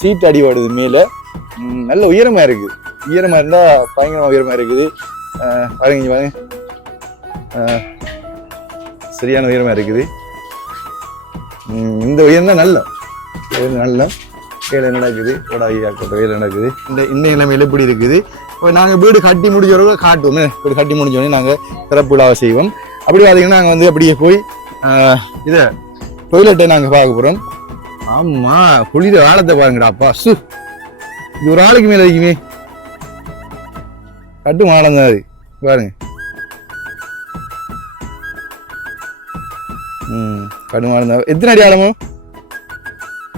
Seat அடி வருது மேலே. நல்ல உயரமா இருக்குது. உயரமா இருந்தா பயங்கரமா உயரமா இருக்குது. பாருங்க பாருங்க, சரியான உயரமா இருக்குது. இந்த உயரம் தான் நல்ல வேலை நடக்குது. வேலை நடக்குது. இந்த நிலைமையில இப்படி இருக்குது. இப்போ நாங்கள் வீடு கட்டி முடிஞ்சவங்க காட்டுவோமே, வீடு கட்டி முடிஞ்சோடனே நாங்கள் திறப்பு விழாவை செய்வோம். அப்படி பார்த்தீங்கன்னா நாங்கள் வந்து அப்படியே போய் இதை டொய்லெட்டை நாங்கள் பார்க்க போகிறோம். ஆமா, குளிர ஆழத்தை பாருங்கடா அப்பா. இது ஒரு ஆளுக்கு மேல இருக்குமே, கட்டும் ஆழம் தான் அது பாருங்க. கடும் ஆழம் தான். எத்தனை அடி ஆழமோ?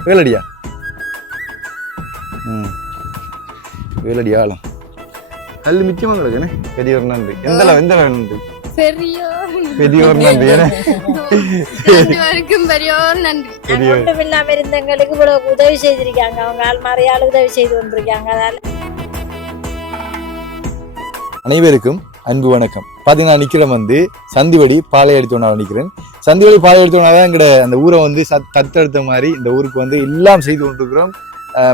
7 அடியா? 7 அடி ஆழம். கல் மிச்சமா கிடக்குன்னு. பெரியவர் நன்றி. எந்த நன்றி? பெரியோர் நன்றி. இருந்தவங்களுக்கு இவ்வளவு உதவி செய்திருக்காங்க. அவங்க ஆள் உதவி செய்து கொண்டிருக்காங்க. அனைவருக்கும் அன்பு வணக்கம். பாத்தீங்கன்னா நிக்கிறேன் வந்து சந்திவடி பாளையடித்தோனா நிக்கிறேன். சந்திவடி பாளையடித்தோனா தான் எங்கட அந்த ஊரை வந்து தத்தெடுத்த மாதிரி இந்த ஊருக்கு வந்து எல்லாம் செய்து கொண்டிருக்கிறோம்.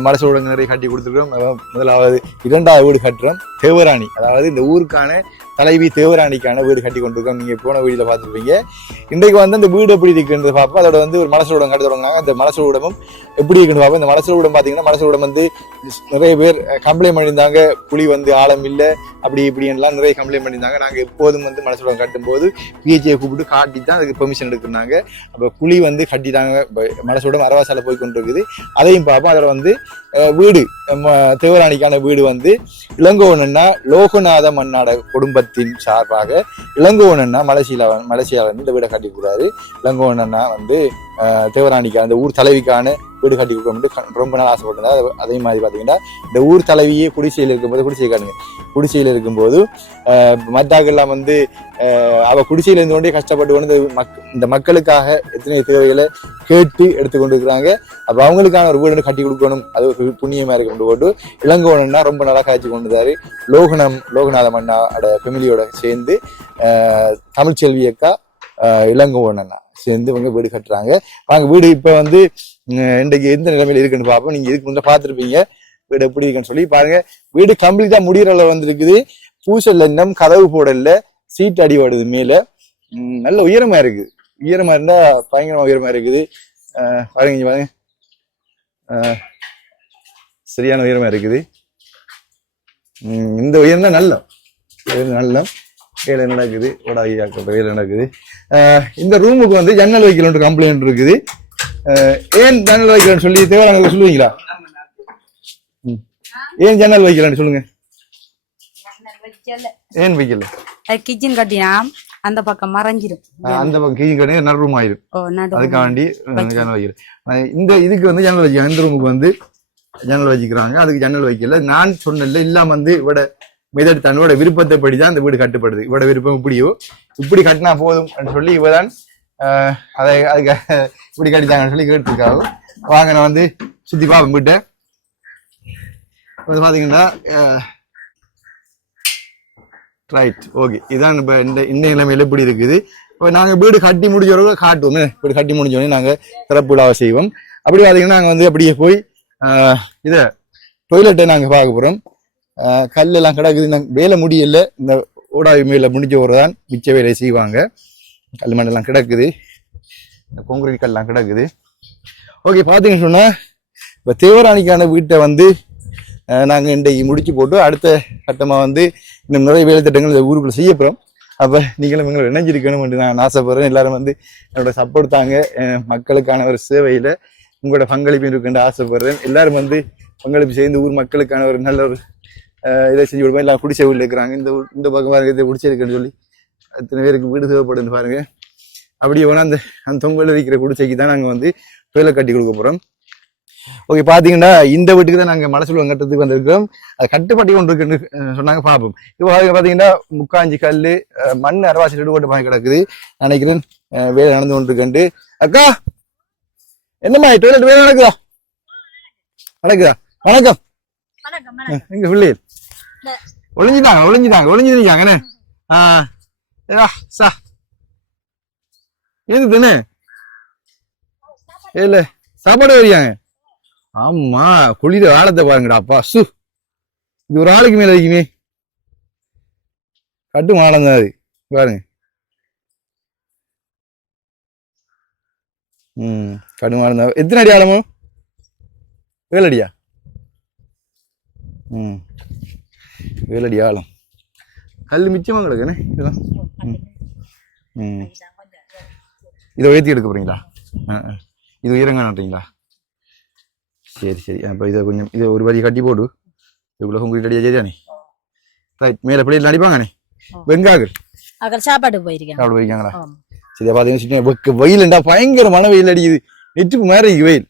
மலசோட நிறைய கட்டி கொடுத்துருக்கிறோம். முதலாவது 2வது வீடு கட்டுறோம். தேவராணி, அதாவது இந்த ஊருக்கான தலைவி தேவராணிக்கான வீடு கட்டி கொண்டிருக்கோம். நீங்க போன வீடியோல பார்த்துருப்பீங்க. இன்றைக்கு வந்து அந்த வீடு எப்படி இருக்குன்றது பார்ப்போம். அதோட வந்து ஒரு மலசோடம் கட்டி தொடங்கினாங்க. அந்த மலசோடமும் எப்படி இருக்குன்னு பார்ப்போம். இந்த மலசோடம் பார்த்தீங்கன்னா, மலசோடம் வந்து நிறைய பேர் கம்ப்ளைண்ட் பண்ணியிருந்தாங்க. குழி வந்து ஆழம் இல்லை, அப்படி இப்படின்லாம் நிறைய கம்ப்ளைண்ட் பண்ணியிருந்தாங்க. நாங்கள் எப்போதும் வந்து மலசோடம் கட்டும்போது பிஹெச்ஐ கூப்பிட்டு காட்டி தான் அதுக்கு பெர்மிஷன் எடுக்கிறாங்க. அப்போ குழி வந்து கட்டிட்டாங்க. மலசோடம் அரவாசால போய் கொண்டு இருக்குது. அதையும் பார்ப்போம். அதில் வந்து வீடு தேவராணிக்கான வீடு வந்து இளங்கோவனா லோகநாத மன்னாட குடும்பத்தின் சார்பாக இளங்கோவனா மலேசியாவில் வந்து இந்த வீடை கட்டி கொடுக்குறாரு. இளங்கோவனா வந்து தேவராணிக்கு அந்த ஊர் தலைவிக்கான வீடு கட்டி கொடுக்கணும்னு ரொம்ப நாள் ஆசைப்பட்டிருந்தா. அதே மாதிரி பார்த்தீங்கன்னா இந்த ஊர் தலைவியே குடிசையில் இருக்கும்போது மத்தாக்கெல்லாம் வந்து அவ குடிசையில் இருந்தோண்டே கஷ்டப்பட்டு கொண்டு இந்த மக்களுக்காக எத்தனை தேவைகளை கேட்டு எடுத்துக்கொண்டு இருக்கிறாங்க. அப்போ அவங்களுக்கான ஒரு வீடு கட்டி கொடுக்கணும், அது ஒரு புண்ணியமா இருக்கு கொண்டு போட்டு இளங்கோவனா ரொம்ப நல்லா காய்ச்சி கொண்டுதாரு. லோகநாத மன்னாட ஃபெமிலியோட சேர்ந்து தமிழ்ச்செல்வி அக்கா இளங்கோவனா சேர்ந்து இவங்க வீடு கட்டுறாங்க. வாங்க வீடு இப்ப வந்து இன்றைக்கு எந்த நிலைமையில இருக்குன்னு பார்ப்போம். நீங்க இதுக்கு முன்னாடி பார்த்துருப்பீங்க வீடு எப்படி இருக்குன்னு சொல்லி. பாருங்க, வீடு கம்ப்ளீட்டா முடிகிற அளவு வந்துருக்குது. பூசல் இன்னும் கதவு போடல, சீட் அடி வருது மேல. நல்ல உயரமா இருக்குது. உயரமா இருந்தா பயங்கரமா உயரமா இருக்குது. பாருங்க சரியான உயரமா இருக்குது. இந்த உயரம் தான் நல்ல வேலை நடக்குது. வேலை நடக்குது. இந்த ரூமுக்கு வந்து ஜன்னல் வைக்கலன்ற கம்ப்ளைண்ட் இருக்குது. ஏன் ஜன்னல் வைக்கலன்னு சொல்லி தேவையான சொல்லுவீங்களா? ஏன் ஜன்னல் வைக்கலன்னு சொல்லுங்க. ஏன் வைக்கல? கிச்சன் கட்டினா அந்த பக்கம் மறைஞ்சிரும். அந்த பக்கம் கிச்சன் கட்டினா நடு ரூம் ஆயிரும். அதுக்காண்டி ஜன்னல் வைக்கிறேன். இந்த இதுக்கு வந்து ஜன்னல் வச்சுக்காங்க. இந்த ரூமுக்கு வந்து ஜன்னல் வச்சுக்கிறாங்க. அதுக்கு ஜன்னல் வைக்கல. நான் சொன்னல இல்லாம வந்து இவட மெதட் தன்னோட விருப்பத்தை படிதான் இந்த வீடு கட்டுப்படுது. இவட விருப்பம் இப்படி கட்டினா போதும் சொல்லி இவதான் அதுக்கு இப்படி கட்டித்தாங்கன்னு சொல்லி கேட்டுருக்காங்க. வாங்க நான் வந்து சுத்தி பாப்பேன் வீட்டை. பாத்தீங்கன்னா ரைட், ஓகே. இதான் இப்ப இந்த நிலைமையில இப்படி இருக்குது. இப்போ நாங்க வீடு கட்டி முடிஞ்சவங்க காட்டுவோமே, வீடு கட்டி முடிஞ்சோடனே நாங்க திறப்பு விழாவை செய்வோம். அப்படி பாத்தீங்கன்னா நாங்க வந்து அப்படியே போய் இதை டொய்லெட்டை நாங்க பார்க்க போறோம். கல்லெல்லாம் கிடக்குது. நாங்கள் வேலை முடியல. இந்த ஓடாவி மேல முடிஞ்ச ஒரு தான் மிச்ச வேலையை செய்வாங்க. கல் மண்ணெல்லாம் கிடக்குது. இந்த கொங்குரி கல்லாம் கிடக்குது. ஓகே, பார்த்தீங்கன்னு சொன்னா இப்போ தேவராணிக்கான வீட்டை வந்து நாங்கள் இன்றைக்கு முடிச்சு போட்டு அடுத்த கட்டமாக வந்து இன்னும் நிறைய வேலை திட்டங்கள் இந்த ஊருக்குள்ள செய்ய போகிறோம். அப்போ நீங்களும் எங்களை இணைஞ்சிருக்கணும் நான் ஆசைப்படுறேன். எல்லாரும் வந்து என்னோட சப்போர்ட் தாங்க. மக்களுக்கான ஒரு சேவையில் உங்களோட பங்களிப்பு இருக்குன்னு ஆசைப்படுறேன். எல்லாரும் வந்து பங்களிப்பு செய்து ஊர் மக்களுக்கான ஒரு நல்ல ஒரு இதை செஞ்சு கொடுப்போம். எல்லாம் குடிசை வீட்டில் இருக்கிறாங்க. இந்த பக்கம் பாருங்க, இதை குடிச்சிருக்குன்னு சொல்லி அத்தனை பேருக்கு வீடு தேவைப்படுன்னு பாருங்க. அப்படியே வேணா அந்த தொங்கல் இருக்கிற குடிசைக்கு தான் நாங்கள் வந்து டொய்லெட் கட்டி கொடுக்க போகிறோம். ஓகே, பார்த்தீங்கன்னா இந்த வீட்டுக்கு தான் நாங்கள் மலசூலம் கட்டுறதுக்கு வந்திருக்கிறோம். அது கட்டுப்பட்டி கொண்டு இருக்குன்னு சொன்னாங்க. பார்ப்போம். இப்போ பார்த்தீங்கன்னா முக்காஞ்சி கல் மண் அரவாசி போட்டு வாங்கி கிடக்குது நினைக்கிறேன். வேலை நடந்து கொண்டு இருக்கேன்ட்டு. அக்கா என்னம்மா டொய்லெட் வேலை நடக்குதா? வணக்கம். எங்க பிள்ளைகள் ஒளிஞ்சிட்டாங்க. ஏது தானே இல்ல சாப்பாடு வரியாங்க. ஆமா குளிர ஆழத்தை பாருங்கடா அப்பா சு இது ஒரு ஆளுக்கு மேல இருக்குமே கட்டும் ஆழம் தான் அது பாருங்க கடும் ஆழம் தான் எத்தனை அடி ஆழமோ 7 அடியா 7 அடி ஆழம் கல் மிச்சமா கிடக்குண்ணே இதெல்லாம் இதை உயர்த்தி எடுக்க போறீங்களா இது உயரங்க நட்டுறீங்களா சரி சரி அப்போ இதை கொஞ்சம் இதை ஒரு வரி கட்டி போடு இதுக்குள்ள உங்களுக்கு அடியா சரியானே ரைட் மேலே பிள்ளைகள் நடிப்பாங்கண்ணே வெங்காகள் சாப்பாடு போயிருக்கேன் சாப்பிட போயிருக்காங்களா சரியா பார்த்தீங்கன்னா வெயில்ண்டா பயங்கரமான வெயில் அடிக்குது நெச்சுக்கு மேலே வெயில்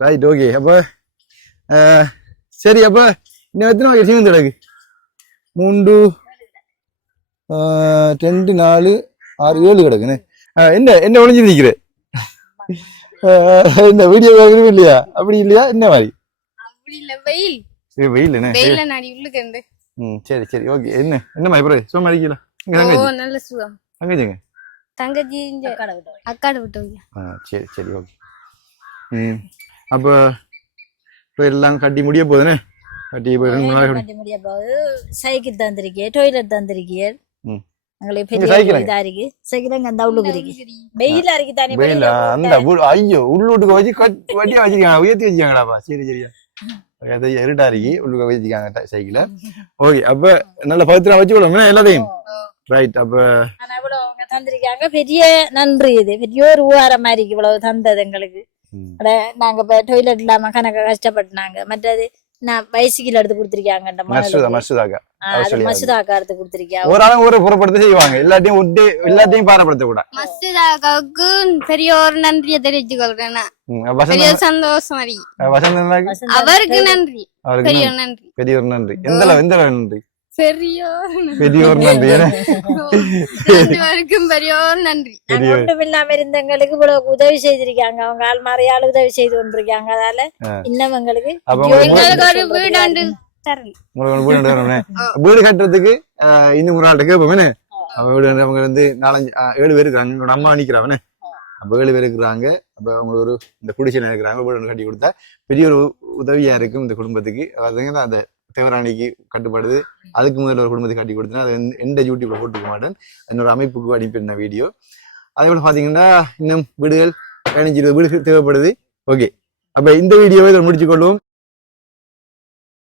ரைட் ஓகே அப்போ சரி அப்போ இன்னும் எத்தனை வகை சீமந்து கிடக்கு 3 2 4 6 7 கிடக்குன்னு என்ன ஒளிஞ்சு நிற்கிற இந்த வீடியோ பார்க்கணும் இல்லையா அப்படி இல்லையா என்ன மாதிரி வெயில் சரி சரி ஓகே என்னம்மா இப்போ சும்மா அடிக்கல தங்கச்சிங்க தங்கச்சி அக்காட விட்டோம் சரி சரி ஓகே அப்போ இப்போ எல்லாம் கட்டி முடிய போகுதுண்ணே கட்டி இப்போ 2 நாள் கட்டி முடிய போகுது சைக்கிள் தந்திருக்கேன் டொய்லெட் தந்திருக்கேன் உங்களுக்கு பெரிய இதா இருக்கு சைக்கிள் அந்த உள்ளுக்கு இருக்கு வெயிலா இருக்கு தானே வெயிலா அந்த ஐயோ உள்ளூட்டுக்கு வச்சு வட்டியா வச்சிருக்காங்க உயர்த்தி வச்சிருக்காங்களாப்பா சரி சரியா இருட்டா இருக்கு உள்ளுக்க வச்சிருக்காங்க சைக்கிள ஓகே அப்ப நல்ல பவித்திரம் வச்சு விடுவோம் எல்லாத்தையும் ரைட் அப்ப தந்திருக்காங்க பெரிய நன்றி இது பெரிய ஒரு ஊவாரம் மாதிரி இருக்கு இவ்வளவு தந்தது எங்களுக்கு நாங்க இப்ப டொய்லெட் இல்லாம கணக்க கஷ்டப்பட்டுனாங்க மற்றது நான் பைசிக்கிள் எடுத்து கொடுத்திருக்காங்க மசுதாக்கா எடுத்து கொடுத்திருக்கா ஒரு ஆளும் ஒரு புறப்படுத்த செய்வாங்க எல்லாத்தையும் பாரப்படுத்த கூட மசுதாக்காவுக்கு பெரிய ஒரு நன்றியை தெரிவிச்சுக்கொள்றேன் பெரிய சந்தோஷம் அவருக்கு நன்றி பெரிய நன்றி பெரிய ஒரு நன்றி எந்த நன்றி பெரியோர் நன்றி பெரியோர் நன்றி ஒன்றும் இல்லாம இருந்தவங்களுக்கு இவ்வளவு உதவி செய்திருக்காங்க அவங்க ஆள் மாறையால் உதவி செய்து கொண்டிருக்காங்க அதால இன்னும் எங்களுக்கு ஒரு வீடாண்டு வீடு கட்டுறதுக்கு இன்னும் ஒரு ஆள்கிட்ட கேட்போமே அவங்க வந்து 4-5 7 பேர் இருக்காங்க என்னோட அம்மா நிக்கிறாங்கன்னு அப்ப 7 பேர் இருக்கிறாங்க அப்ப அவங்க ஒரு இந்த குடிசையில இருக்கிறாங்க வீடு கட்டி கொடுத்தா பெரிய ஒரு உதவியா இருக்கும் இந்த குடும்பத்துக்கு அதுங்க அந்த தேவராணிக்கு கட்டுப்படுது அதுக்கு முதல்ல ஒரு குடும்பத்தை கட்டி கொடுத்தேன் அது எந்த யூடியூப்ல போட்டுக்க மாட்டேன் என்னோட அமைப்புக்கு அனுப்பியிருந்த வீடியோ அதே போல பாத்தீங்கன்னா இன்னும் வீடுகள் 15-20 வீடுகள் தேவைப்படுது ஓகே அப்ப இந்த வீடியோவை இதை முடிச்சு கொள்வோம்